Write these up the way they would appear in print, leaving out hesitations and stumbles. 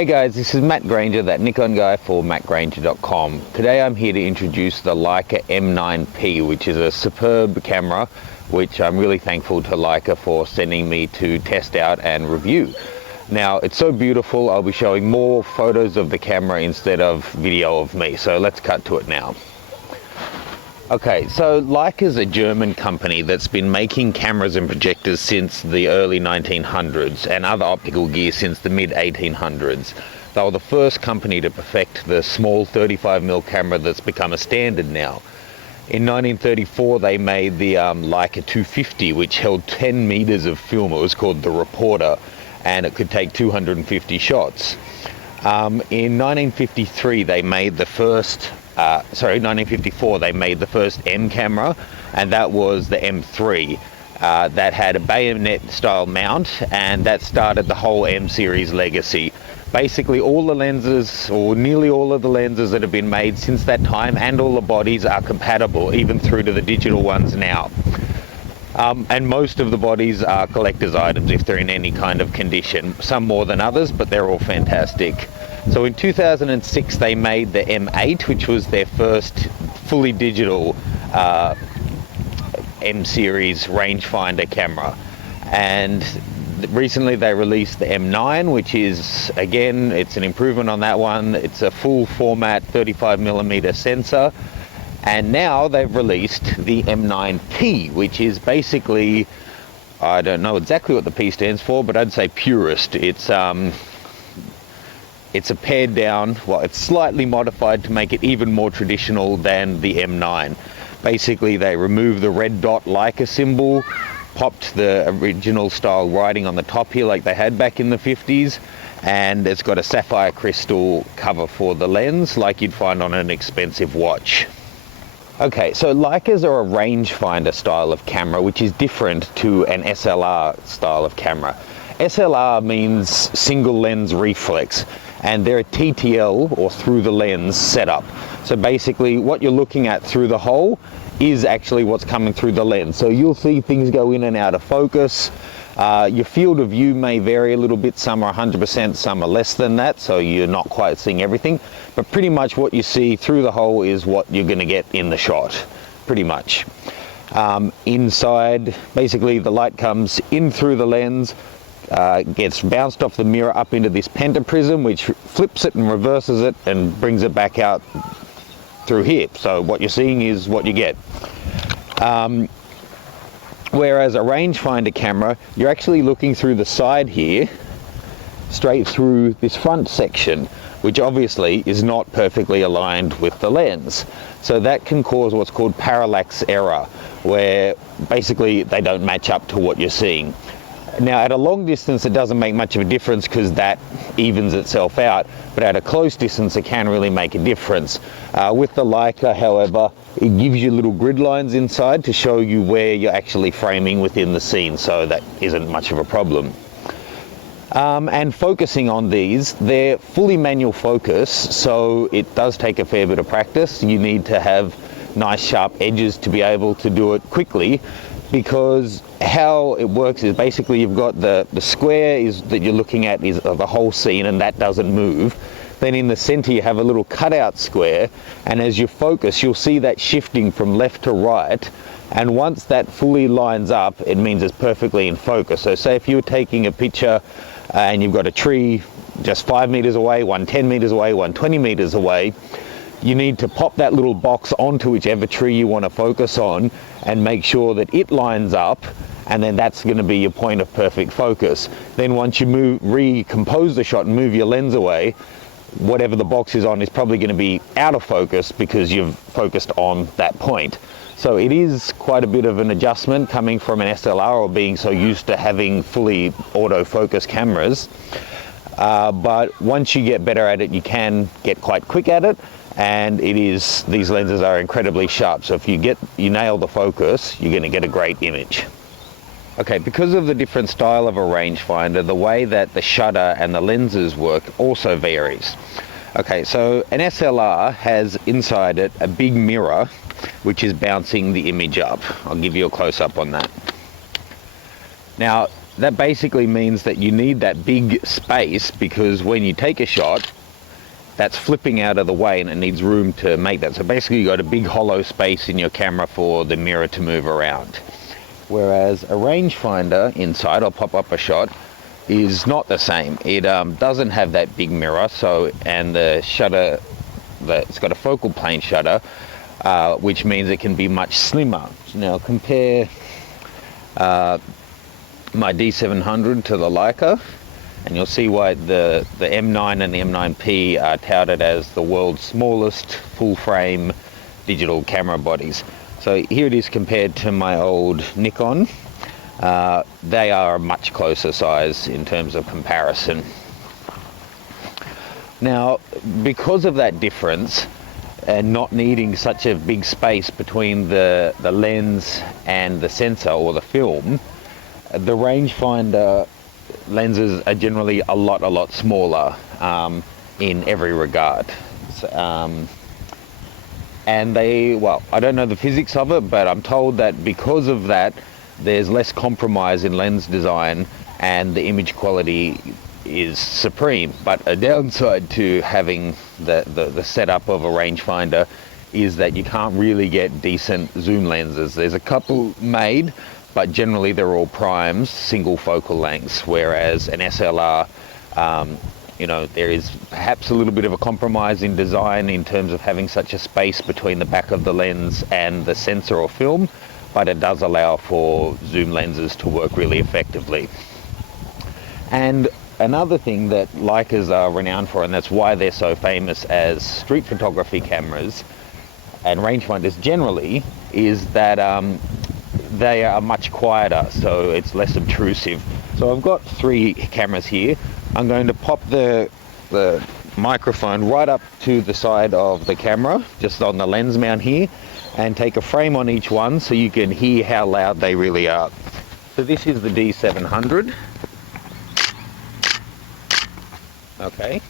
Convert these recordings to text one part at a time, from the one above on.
Hey guys, this is Matt Granger, that Nikon guy for mattgranger.com. Today I'm here to introduce the Leica M9-P, which is a superb camera, which I'm really thankful to Leica for sending me to test out and review. Now, it's so beautiful, I'll be showing more photos of the camera instead of video of me, so let's cut to it now. Okay, so Leica is a German company that's been making cameras and projectors since the early 1900s and other optical gear since the mid-1800s. They were the first company to perfect the small 35mm camera that's become a standard now. In 1934 they made the Leica 250, which held 10 meters of film. It was called the Reporter, and it could take 250 shots. In 1953 they made the first 1954 they made the first M camera, and that was the M3 that had a bayonet style mount, and that started the whole M series legacy. Basically all the lenses, or nearly all of the lenses that have been made since that time, and all the bodies are compatible, even through to the digital ones now. And most of the bodies are collector's items if they're in any kind of condition, some more than others, but they're all fantastic. So in 2006 they made the M8, which was their first fully digital M series rangefinder camera, and recently they released the M9, which is, again, it's an improvement on that one. It's a full format 35mm sensor, and now they've released the M9P, which is basically, I don't know exactly what the P stands for, but I'd say purist. It's a pared down, well, it's slightly modified to make it even more traditional than the M9. Basically, they removed the red dot Leica symbol, popped the original style writing on the top here like they had back in the 50s, and it's got a sapphire crystal cover for the lens like you'd find on an expensive watch. Okay, so Leicas are a rangefinder style of camera, which is different to an SLR style of camera. SLR means single lens reflex, and they're a TTL, or through the lens setup. So basically what you're looking at through the hole is actually what's coming through the lens. So you'll see things go in and out of focus. Your field of view may vary a little bit. Some are 100%, some are less than that, so you're not quite seeing everything. But pretty much what you see through the hole is what you're going to get in the shot, pretty much. Inside, basically the light comes in through the lens, gets bounced off the mirror up into this pentaprism, which flips it and reverses it and brings it back out through here. So what you're seeing is what you get. Whereas a rangefinder camera, you're actually looking through the side here, straight through this front section, which obviously is not perfectly aligned with the lens. So that can cause what's called parallax error, where basically they don't match up to what you're seeing. Now at a long distance it doesn't make much of a difference because that evens itself out, but at a close distance it can really make a difference. With the Leica, however, it gives you little grid lines inside to show you where you're actually framing within the scene, so that isn't much of a problem. And focusing on these, they're fully manual focus, so it does take a fair bit of practice. You need to have nice sharp edges to be able to do it quickly, because how it works is basically you've got the square is that you're looking at is the whole scene, and that doesn't move. Then in the center you have a little cutout square, and as you focus you'll see that shifting from left to right, and once that fully lines up it means it's perfectly in focus. So say if you were taking a picture and you've got a tree just 5 meters away, one 10 meters away, one 20 meters away, you need to pop that little box onto whichever tree you want to focus on and make sure that it lines up, and then that's going to be your point of perfect focus. Then once you recompose the shot and move your lens away, whatever the box is on is probably going to be out of focus because you've focused on that point. So it is quite a bit of an adjustment coming from an SLR or being so used to having fully autofocus cameras. But once you get better at it, you can get quite quick at it, and these lenses are incredibly sharp. So if you nail the focus, you're going to get a great image. Okay, because of the different style of a rangefinder, the way that the shutter and the lenses work also varies. Okay, so an SLR has inside it a big mirror which is bouncing the image up. I'll give you a close-up on that. Now, that basically means that you need that big space, because when you take a shot, that's flipping out of the way and it needs room to make that. So basically you got a big hollow space in your camera for the mirror to move around. Whereas a rangefinder inside, I'll pop up a shot, is not the same. It doesn't have that big mirror, and the shutter, it's got a focal plane shutter, which means it can be much slimmer. Now compare my D700 to the Leica, and you'll see why the M9 and the M9-P are touted as the world's smallest full-frame digital camera bodies. So here it is compared to my old Nikon. They are a much closer size in terms of comparison. Now, because of that difference, and not needing such a big space between the lens and the sensor or the film, the rangefinder lenses are generally a lot smaller in every regard. And well, I don't know the physics of it, but I'm told that because of that, there's less compromise in lens design and the image quality is supreme. But a downside to having the setup of a rangefinder is that you can't really get decent zoom lenses. There's a couple made, but generally they're all primes, single focal lengths, whereas an SLR, you know, there is perhaps a little bit of a compromise in design in terms of having such a space between the back of the lens and the sensor or film, but it does allow for zoom lenses to work really effectively. And another thing that Leicas are renowned for, and that's why they're so famous as street photography cameras and rangefinders generally, is that they are much quieter, so it's less obtrusive. So I've got 3 cameras here. I'm going to pop the microphone right up to the side of the camera, just on the lens mount here, and take a frame on each one so you can hear how loud they really are. So this is the D700. Okay.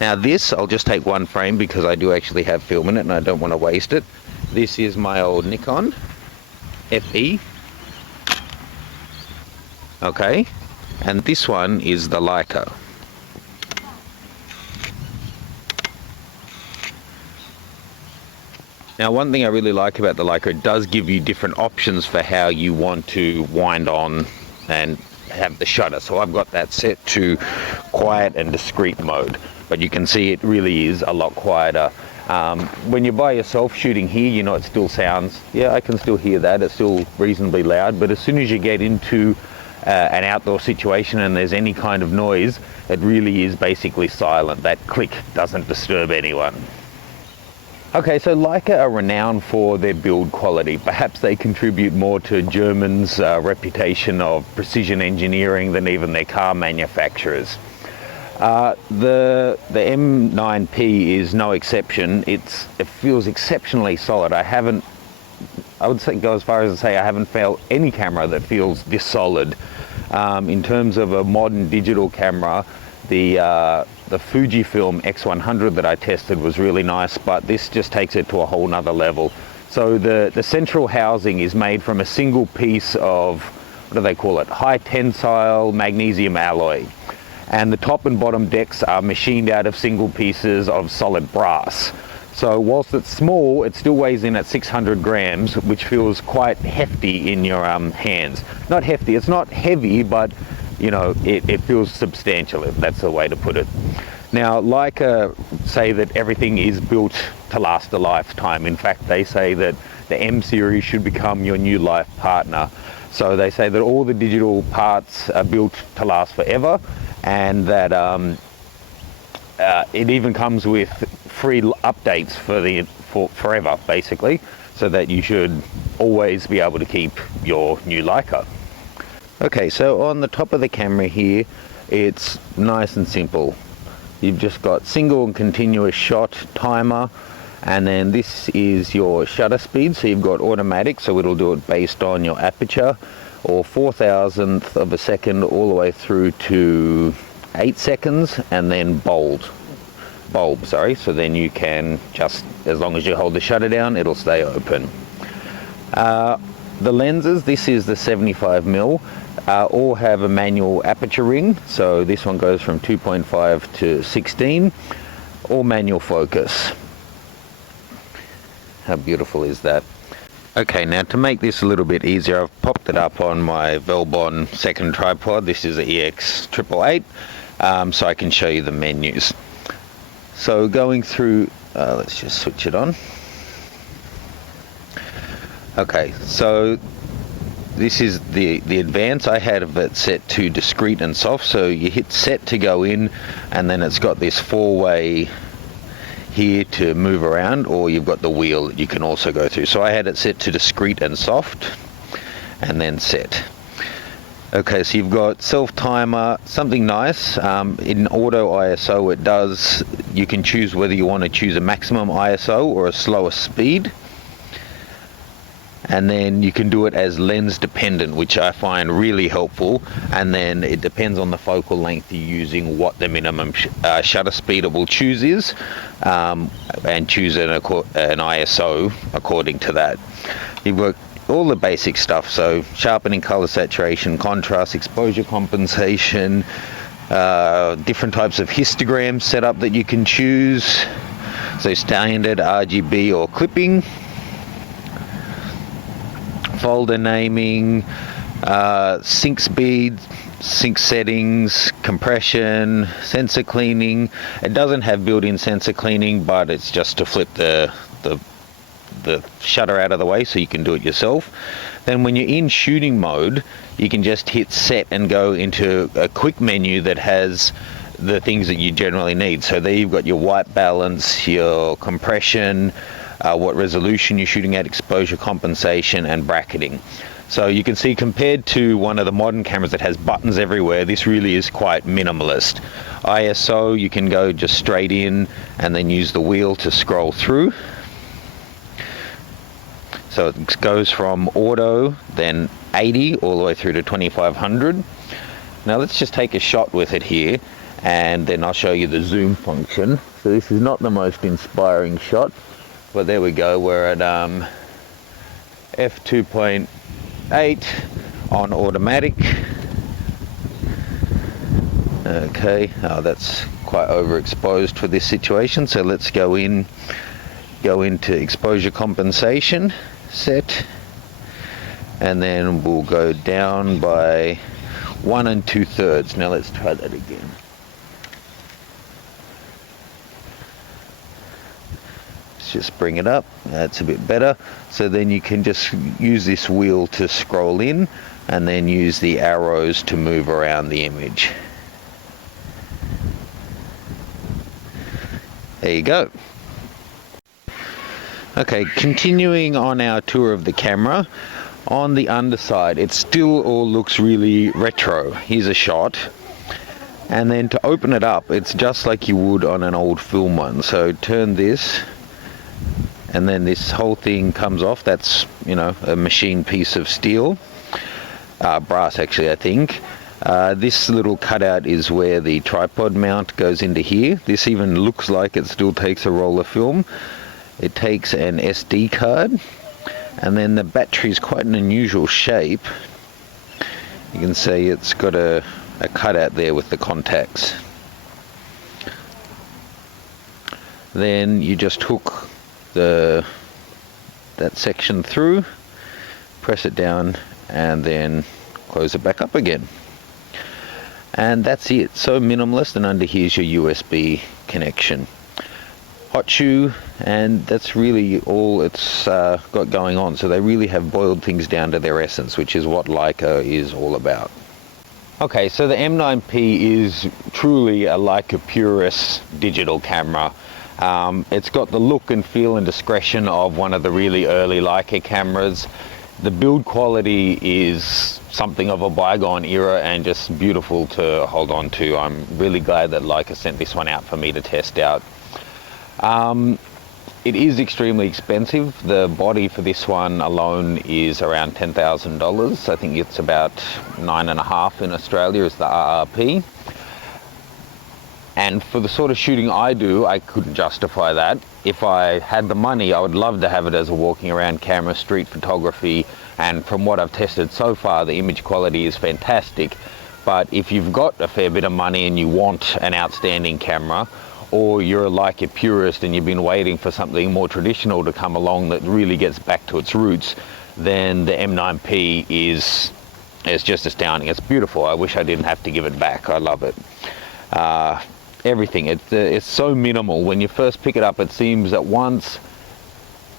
Now this, I'll just take one frame because I do actually have film in it and I don't want to waste it. This is my old Nikon FE. Okay, and this one is the Leica. Now one thing I really like about the Leica, it does give you different options for how you want to wind on and have the shutter. So I've got that set to quiet and discreet mode, but you can see it really is a lot quieter. When you're by yourself shooting here, you know, it still sounds, yeah, I can still hear that, it's still reasonably loud, but as soon as you get into an outdoor situation and there's any kind of noise, it really is basically silent. That click doesn't disturb anyone. Okay, so Leica are renowned for their build quality. Perhaps they contribute more to Germany's reputation of precision engineering than even their car manufacturers. The M9-P is no exception. It feels exceptionally solid. I would say, go as far as to say I haven't found any camera that feels this solid. In terms of a modern digital camera, the Fujifilm X100 that I tested was really nice, but this just takes it to a whole nother level. So the central housing is made from a single piece of, what do they call it, high tensile magnesium alloy. And the top and bottom decks are machined out of single pieces of solid brass. So whilst it's small, it still weighs in at 600 grams, which feels quite hefty in your hands. Not hefty, it's not heavy, but you know, it feels substantial, if that's the way to put it. Now, Leica say that everything is built to last a lifetime. In fact, they say that the M series should become your new life partner. So they say that all the digital parts are built to last forever, and that it even comes with free updates for forever, basically, so that you should always be able to keep your new Leica. Okay, so on the top of the camera here, it's nice and simple. You've just got single and continuous shot timer, and then this is your shutter speed. So you've got automatic, so it'll do it based on your aperture, or 4,000th of a second all the way through to 8 seconds, and then bulb, sorry. So then you can just, as long as you hold the shutter down, it'll stay open. The lenses, this is the 75mm, all have a manual aperture ring. So this one goes from 2.5 to 16, all manual focus. How beautiful is that? Okay, now to make this a little bit easier, I've popped it up on my Velbon second tripod. This is the EX888, so I can show you the menus. So going through, let's just switch it on. Okay, so this is the advance. I had it set to discrete and soft, so you hit set to go in, and then it's got this four-way here to move around, or you've got the wheel that you can also go through. So I had it set to discrete and soft, and then set. Okay, so you've got self-timer, something nice. In auto ISO, you can choose whether you want to choose a maximum ISO or a slower speed. And then you can do it as lens dependent, which I find really helpful. And then it depends on the focal length you're using, what the minimum shutter speed it will choose is, and choose an ISO according to that. You've got all the basic stuff, so sharpening, color saturation, contrast, exposure compensation, different types of histogram setup that you can choose, so standard, RGB or clipping, folder naming, sync speed, sync settings, compression, sensor cleaning. It doesn't have built-in sensor cleaning, but it's just to flip the shutter out of the way so you can do it yourself. Then when you're in shooting mode, you can just hit set and go into a quick menu that has the things that you generally need. So there you've got your white balance, your compression, what resolution you're shooting at, exposure compensation, and bracketing. So you can see, compared to one of the modern cameras that has buttons everywhere, this really is quite minimalist. ISO, you can go just straight in and then use the wheel to scroll through. So it goes from auto, then 80, all the way through to 2500. Now let's just take a shot with it here, and then I'll show you the zoom function. So this is not the most inspiring shot, but there we go. We're at f2.8 on automatic. Okay, that's quite overexposed for this situation, so let's go into exposure compensation, set, and then we'll go down by 1 2/3. Now let's try that again. Just bring it up. That's a bit better. So then you can just use this wheel to scroll in, and then use the arrows to move around the image. There you go. Okay, continuing on our tour of the camera, on the underside it still all looks really retro. Here's a shot, and then to open it up, it's just like you would on an old film one. So turn this, and then this whole thing comes off. That's, you know, a machine piece of steel, brass actually, I think. This little cutout is where the tripod mount goes into here. This even looks like it still takes a roll of film. It takes an SD card, and then the battery is quite an unusual shape. You can see it's got a cutout there with the contacts. Then you just hook that section through, press it down, and then close it back up again. And that's it. So minimalist. And under here's your USB connection. Hot shoe, and that's really all it's got going on. So they really have boiled things down to their essence, which is what Leica is all about. Okay, so the M9P is truly a Leica purist digital camera. It's got the look and feel and discretion of one of the really early Leica cameras. The build quality is something of a bygone era and just beautiful to hold on to. I'm really glad that Leica sent this one out for me to test out. It is extremely expensive. The body for this one alone is around $10,000. I think it's about $9.5 in Australia is the RRP. And for the sort of shooting I do, I couldn't justify that. If I had the money, I would love to have it as a walking around camera, street photography, and from what I've tested so far, the image quality is fantastic. But if you've got a fair bit of money and you want an outstanding camera, or you're a Leica purist and you've been waiting for something more traditional to come along that really gets back to its roots, then the M9P is just astounding. It's beautiful. I wish I didn't have to give it back. I love it. Everything, it's so minimal. When you first pick it up, it seems at once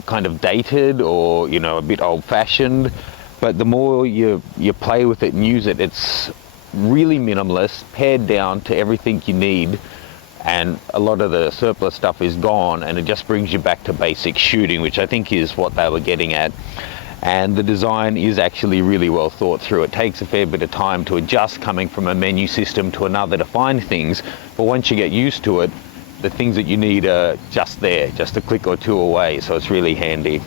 kind of dated or, you know, a bit old-fashioned, but the more you play with it and use it, it's really minimalist, pared down to everything you need, and a lot of the surplus stuff is gone, and it just brings you back to basic shooting, which I think is what they were getting at. And the design is actually really well thought through. It takes a fair bit of time to adjust coming from a menu system to another to find things, but once you get used to it, the things that you need are just there, just a click or two away, so it's really handy.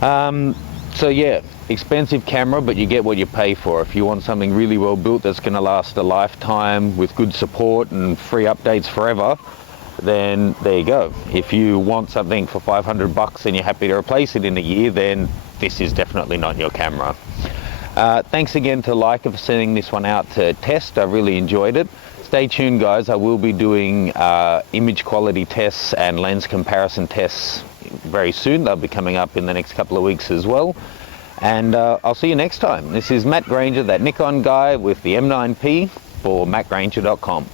So yeah, expensive camera, but you get what you pay for. If you want something really well built that's going to last a lifetime with good support and free updates forever, then there you go. If you want something for $500 and you're happy to replace it in a year, then this is definitely not your camera. Thanks again to Leica for sending this one out to test. I really enjoyed it. Stay tuned, guys. I will be doing image quality tests and lens comparison tests very soon. They'll be coming up in the next couple of weeks as well. And I'll see you next time. This is Matt Granger, that Nikon guy with the M9P, for mattgranger.com.